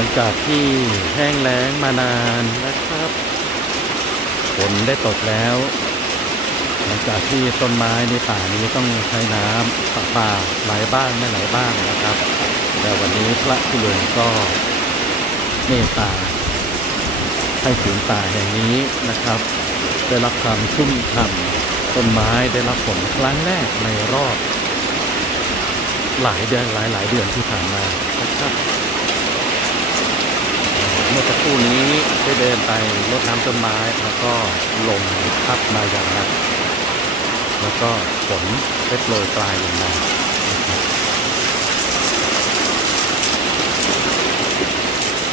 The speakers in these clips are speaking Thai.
ลังจากที่แห้งแล้งมานานนะครับฝนได้ตกแล้ว หลังจากที่ต้นไม้ในป่านี้ต้องใช้น้ำประปาไหลบ้างไม่ไหลบ้างนะครับ แต่วันนี้พระคุณหลวงก็เมตตาให้ผืนป่าแห่งนี้นะครับ ได้รับความชุ่มฉ่ำต้นไม้ได้รับฝนครั้งแรกในรอบ หลายเดือนหลายหลายเดือนที่ผ่านมานะครับ เมื่อสักครู่นี้ไดินไปรดน้ำต้นไม้ แล้วก็ลมพัดมาอย่างหนักแล้วก็ฝนได้โปรยปลายลงมานะครับ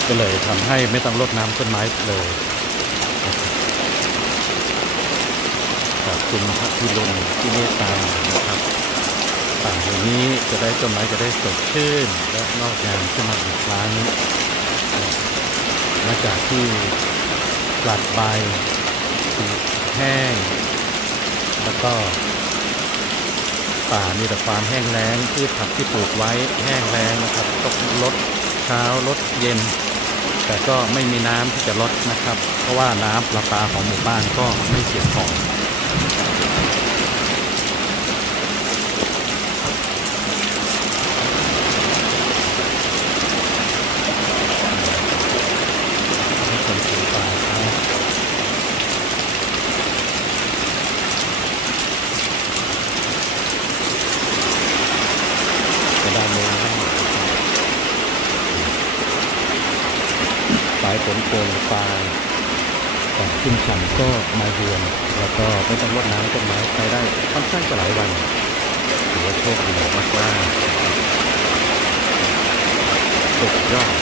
ก็เลยทำให้ไม่ต้องรดน้ำต้นไม้เลยขอบคุณพระพิรุณที่เมตตานะครับป่าแห่งนี้จะได้ต้นไม้จะได้สดชื่นและงอกงามขึ้นมาอีกครั้ง หลังจากที่ปลัดใบแห้ง แล้วก็ป่ามีแต่ความแห้งแล้งพืชผักที่ปลูกไว้แห้งแล้งนะครับต้องลดเช้าลดเย็น แต่ก็ไม่มีน้ำที่จะลดนะครับ เพราะว่าน้ำประปาของหมู่บ้านก็ไม่เพียงพอให้คนปลูกป่าเขาจะได้โมงให้สายฝนโปรยปลายแต่ชุ่มฉ่ำก็มาเยือนแล้วก็ไม่ต้องรดน้ำต้นไม้ไปได้ค่อนข้างจะหลายวันถือว่าโชคดีมากๆสุดยอด